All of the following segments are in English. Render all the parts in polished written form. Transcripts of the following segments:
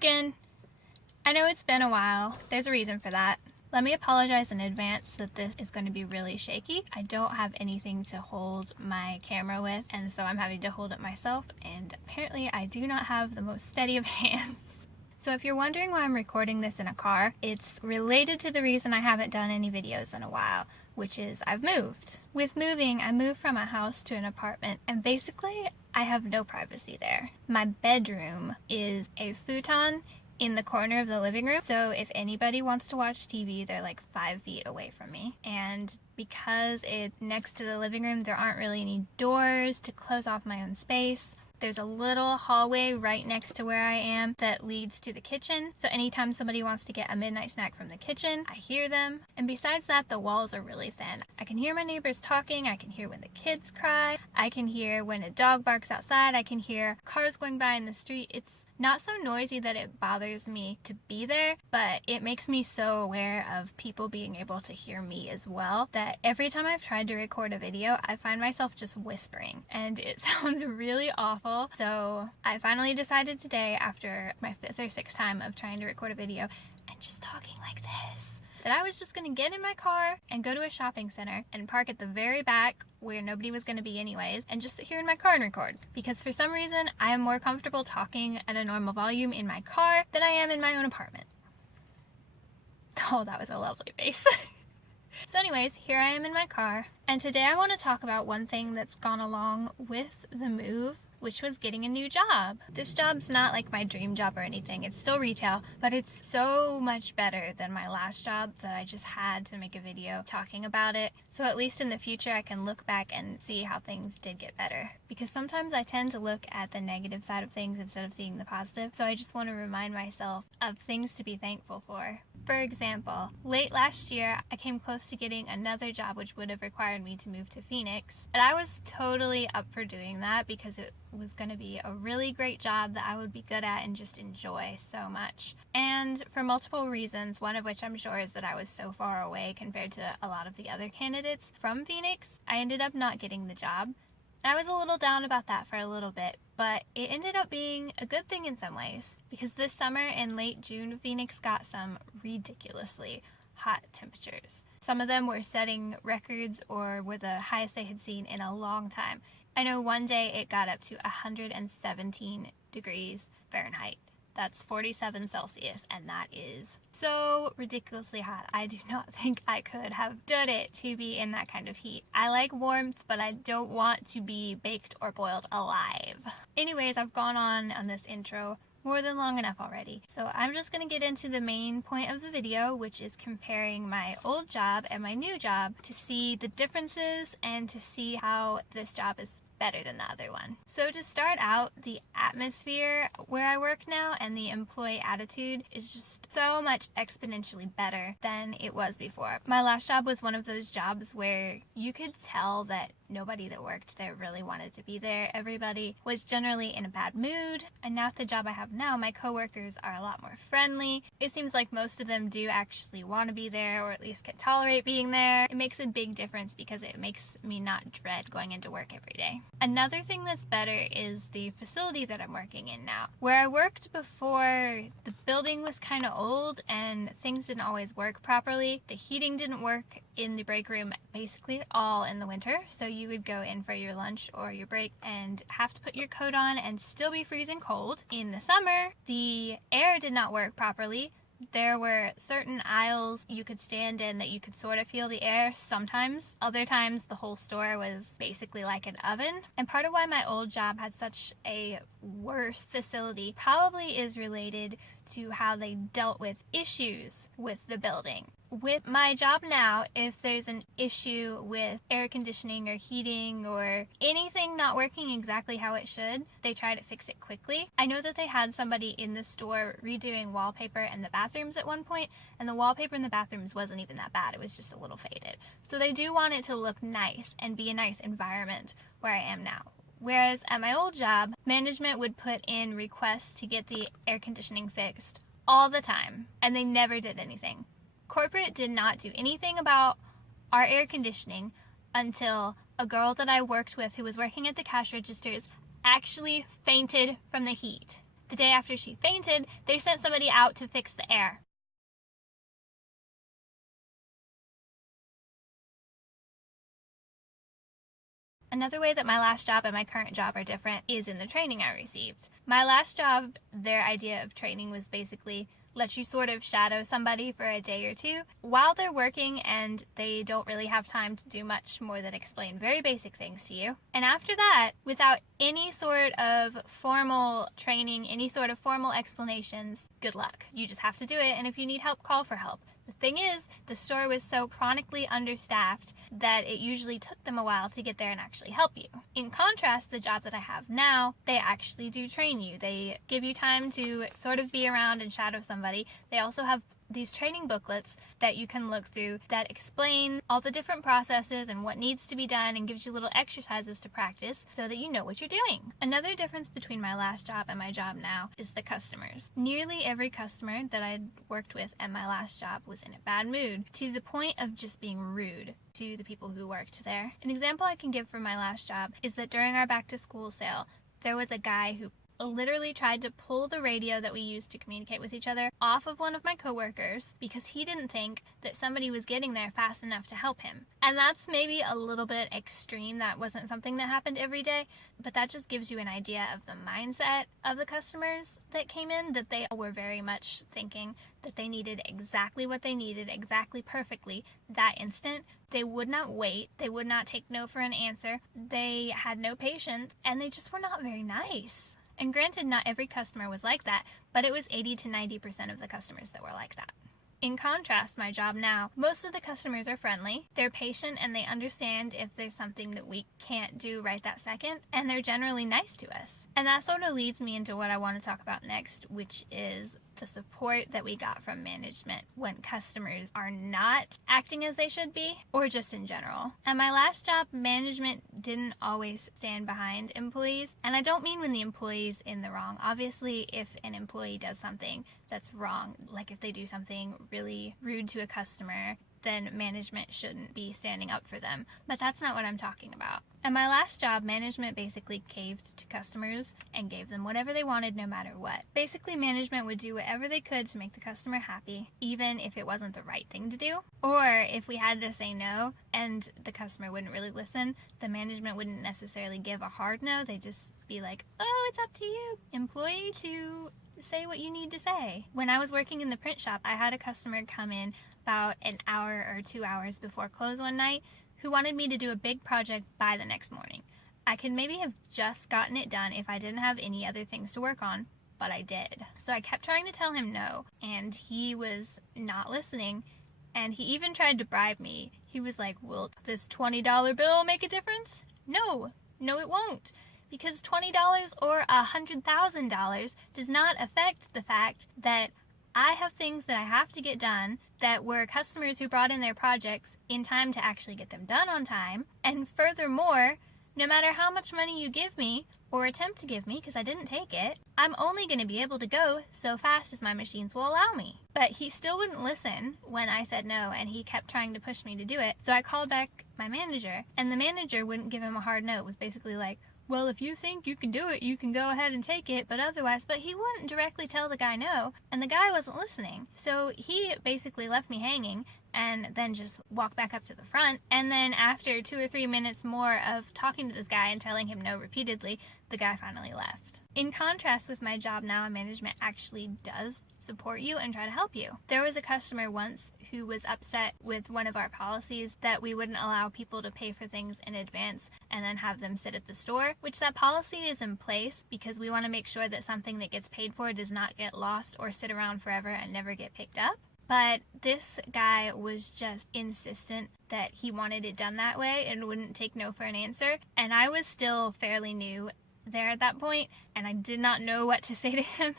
again. I know it's been a while. There's a reason for that. Let me apologize in advance that this is going to be really shaky. I don't have anything to hold my camera with, and so I'm having to hold it myself, and apparently I do not have the most steady of hands. So if you're wondering why I'm recording this in a car, it's related to the reason I haven't done any videos in a while, which is I've moved. With moving, I moved from a house to an apartment, and basically I have no privacy there. My bedroom is a futon in the corner of the living room, so if anybody wants to watch TV, they're like 5 feet away from me. And because it's next to the living room, there aren't really any doors to close off my own space. There's a little hallway right next to where I am that leads to the kitchen, so anytime somebody wants to get a midnight snack from the kitchen, I hear them. And besides that, the walls are really thin. I can hear my neighbors talking, I can hear when the kids cry, I can hear when a dog barks outside, I can hear cars going by in the street. It's not so noisy that it bothers me to be there, but it makes me so aware of people being able to hear me as well that every time I've tried to record a video, I find myself just whispering, and it sounds really awful. So I finally decided today, after my 5th or 6th time of trying to record a video and just talking like this, that I was just going to get in my car and go to a shopping center and park at the very back where nobody was going to be anyways, and just sit here in my car and record. Because for some reason, I am more comfortable talking at a normal volume in my car than I am in my own apartment. Oh, that was a lovely face. So anyways, here I am in my car, and today I want to talk about one thing that's gone along with the move, which was getting a new job. This job's not like my dream job or anything. It's still retail, but it's so much better than my last job that I just had to make a video talking about it. So at least in the future, I can look back and see how things did get better. Because sometimes I tend to look at the negative side of things instead of seeing the positive. So I just want to remind myself of things to be thankful for. For example, late last year, I came close to getting another job which would have required me to move to Phoenix. And I was totally up for doing that because it was going to be a really great job that I would be good at and just enjoy so much. And for multiple reasons, one of which I'm sure is that I was so far away compared to a lot of the other candidates from Phoenix, I ended up not getting the job. I was a little down about that for a little bit, but it ended up being a good thing in some ways, because this summer in late June, Phoenix got some ridiculously hot temperatures. Some of them were setting records or were the highest they had seen in a long time. I know one day it got up to 117 degrees Fahrenheit. That's 47 Celsius, and that is so ridiculously hot. I do not think I could have done it to be in that kind of heat. I like warmth, but I don't want to be baked or boiled alive. Anyways, I've gone on this intro more than long enough already. So I'm just going to get into the main point of the video, which is comparing my old job and my new job to see the differences and to see how this job is better than the other one. So to start out, the atmosphere where I work now and the employee attitude is just so much exponentially better than it was before. My last job was one of those jobs where you could tell that nobody that worked there really wanted to be there. Everybody was generally in a bad mood. And now at the job I have now, my coworkers are a lot more friendly. It seems like most of them do actually want to be there, or at least can tolerate being there. It makes a big difference because it makes me not dread going into work every day. Another thing that's better is the facility that I'm working in now. Where I worked before, the building was kind of old and things didn't always work properly. The heating didn't work in the break room basically at all in the winter, so you would go in for your lunch or your break and have to put your coat on and still be freezing cold. In the summer, the air did not work properly. There were certain aisles you could stand in that you could sort of feel the air sometimes. Other times the whole store was basically like an oven. And part of why my old job had such a worse facility probably is related to how they dealt with issues with the building. With my job now, if there's an issue with air conditioning or heating or anything not working exactly how it should, they try to fix it quickly. I know that they had somebody in the store redoing wallpaper in the bathrooms at one point, and the wallpaper in the bathrooms wasn't even that bad. It was just a little faded. So they do want it to look nice and be a nice environment where I am now. Whereas at my old job, management would put in requests to get the air conditioning fixed all the time, and they never did anything. Corporate did not do anything about our air conditioning until a girl that I worked with who was working at the cash registers actually fainted from the heat. The day after she fainted, they sent somebody out to fix the air. Another way that my last job and my current job are different is in the training I received. My last job, their idea of training was basically let you sort of shadow somebody for a day or two while they're working and they don't really have time to do much more than explain very basic things to you. And after that, without any sort of formal training, any sort of formal explanations, good luck. You just have to do it, and if you need help, call for help. The thing is, the store was so chronically understaffed that it usually took them a while to get there and actually help you. In contrast, the job that I have now, they actually do train you. They give you time to sort of be around and shadow somebody. They also have these training booklets that you can look through that explain all the different processes and what needs to be done and gives you little exercises to practice so that you know what you're doing. Another difference between my last job and my job now is the customers. Nearly every customer that I'd worked with at my last job was in a bad mood, to the point of just being rude to the people who worked there. An example I can give from my last job is that during our back to school sale, there was a guy who literally tried to pull the radio that we used to communicate with each other off of one of my coworkers because he didn't think that somebody was getting there fast enough to help him. And that's maybe a little bit extreme. That wasn't something that happened every day, but that just gives you an idea of the mindset of the customers that came in, that they were very much thinking that they needed exactly what they needed, exactly perfectly that instant. They would not wait. They would not take no for an answer. They had no patience, and they just were not very nice. And granted, not every customer was like that, but it was 80 to 90% of the customers that were like that. In contrast, my job now, most of the customers are friendly, they're patient, and they understand if there's something that we can't do right that second, and they're generally nice to us. And that sort of leads me into what I want to talk about next, which is the support that we got from management when customers are not acting as they should be, or just in general. At my last job, management didn't always stand behind employees, and I don't mean when the employee's in the wrong. Obviously, if an employee does something that's wrong, like if they do something really rude to a customer, then management shouldn't be standing up for them. But that's not what I'm talking about. At my last job, management basically caved to customers and gave them whatever they wanted no matter what. Basically, management would do whatever they could to make the customer happy, even if it wasn't the right thing to do. Or if we had to say no and the customer wouldn't really listen, the management wouldn't necessarily give a hard no. They'd just be like, oh, it's up to you, employee, to say what you need to say. When I was working in the print shop, I had a customer come in about an hour or 2 hours before close one night who wanted me to do a big project by the next morning. I could maybe have just gotten it done if I didn't have any other things to work on, but I did. So I kept trying to tell him no, and he was not listening, and he even tried to bribe me. He was like, will this $20 bill make a difference? No, it won't. Because $20 or $100,000 does not affect the fact that I have things that I have to get done that were customers who brought in their projects in time to actually get them done on time. And furthermore, no matter how much money you give me or attempt to give me, because I didn't take it, I'm only going to be able to go so fast as my machines will allow me. But he still wouldn't listen when I said no, and he kept trying to push me to do it. So I called back my manager, and the manager wouldn't give him a hard no. It was basically like, well, if you think you can do it, you can go ahead and take it, but otherwise, but he wouldn't directly tell the guy no, and the guy wasn't listening. So he basically left me hanging and then just walked back up to the front, and then after 2 or 3 minutes more of talking to this guy and telling him no repeatedly, the guy finally left. In contrast with my job now, management actually does support you and try to help you. There was a customer once who was upset with one of our policies that we wouldn't allow people to pay for things in advance and then have them sit at the store, which that policy is in place because we want to make sure that something that gets paid for does not get lost or sit around forever and never get picked up. But this guy was just insistent that he wanted it done that way and wouldn't take no for an answer, and I was still fairly new there at that point, and I did not know what to say to him.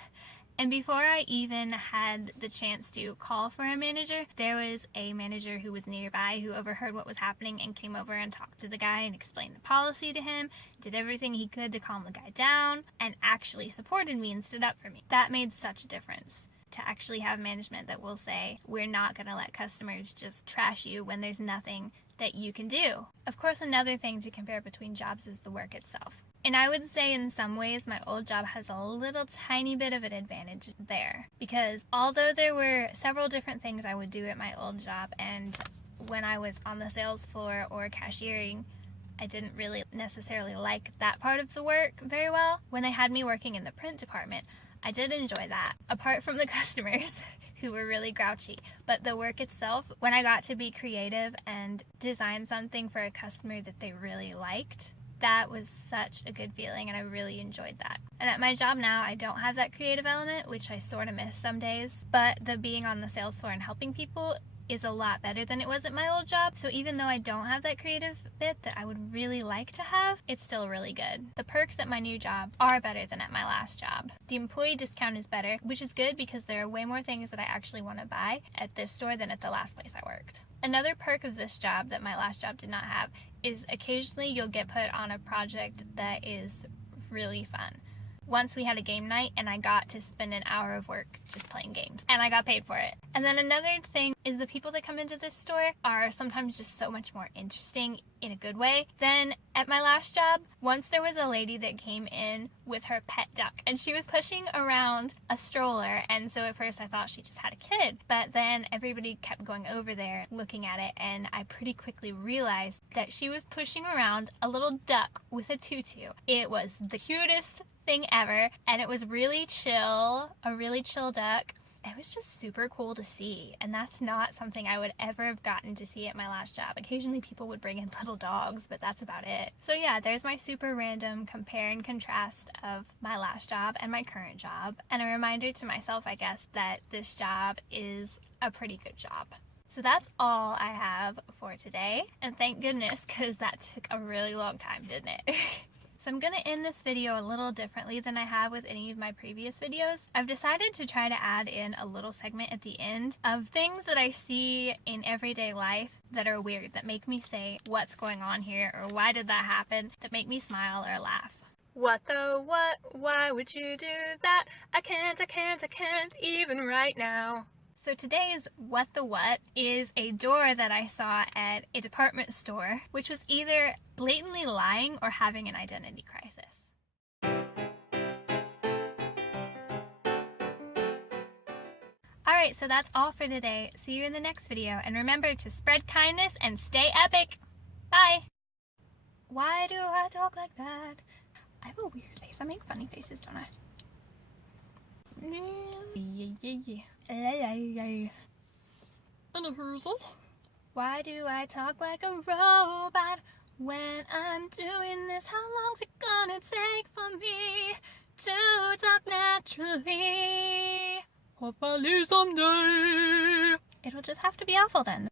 And before I even had the chance to call for a manager, there was a manager who was nearby who overheard what was happening and came over and talked to the guy and explained the policy to him, did everything he could to calm the guy down, and actually supported me and stood up for me. That made such a difference, to actually have management that will say, we're not going to let customers just trash you when there's nothing that you can do. Of course, another thing to compare between jobs is the work itself. And I would say in some ways my old job has a little tiny bit of an advantage there, because although there were several different things I would do at my old job, and when I was on the sales floor or cashiering, I didn't really necessarily like that part of the work very well. When they had me working in the print department, I did enjoy that, apart from the customers who were really grouchy. But the work itself, when I got to be creative and design something for a customer that they really liked, that was such a good feeling, and I really enjoyed that. And at my job now, I don't have that creative element, which I sort of miss some days, but the being on the sales floor and helping people is a lot better than it was at my old job. So even though I don't have that creative bit that I would really like to have, it's still really good. The perks at my new job are better than at my last job. The employee discount is better, which is good because there are way more things that I actually want to buy at this store than at the last place I worked. Another perk of this job that my last job did not have is occasionally you'll get put on a project that is really fun. Once we had a game night and I got to spend an hour of work just playing games, and I got paid for it. And then another thing is the people that come into this store are sometimes just so much more interesting in a good way than at my last job. Once there was a lady that came in with her pet duck, and she was pushing around a stroller, and so at first I thought she just had a kid, but then everybody kept going over there looking at it, and I pretty quickly realized that she was pushing around a little duck with a tutu. It was the cutest thing ever, and it was really chill, a really chill duck. It was just super cool to see, and that's not something I would ever have gotten to see at my last job. Occasionally people would bring in little dogs, but that's about it. So yeah, there's my super random compare and contrast of my last job and my current job, and a reminder to myself, I guess, that this job is a pretty good job. So that's all I have for today, and thank goodness, because that took a really long time, didn't it? So I'm going to end this video a little differently than I have with any of my previous videos. I've decided to try to add in a little segment at the end of things that I see in everyday life that are weird, that make me say, what's going on here, or why did that happen, that make me smile or laugh. What the what? Why would you do that? I can't even right now. So today's What the What is a door that I saw at a department store, which was either blatantly lying or having an identity crisis. Alright, so that's all for today. See you in the next video, and remember to spread kindness and stay epic! Bye! Why do I talk like that? I have a weird face. I make funny faces, don't I? Why do I talk like a robot when I'm doing this? How long's it gonna take for me to talk naturally? Hopefully someday. It'll just have to be awful then.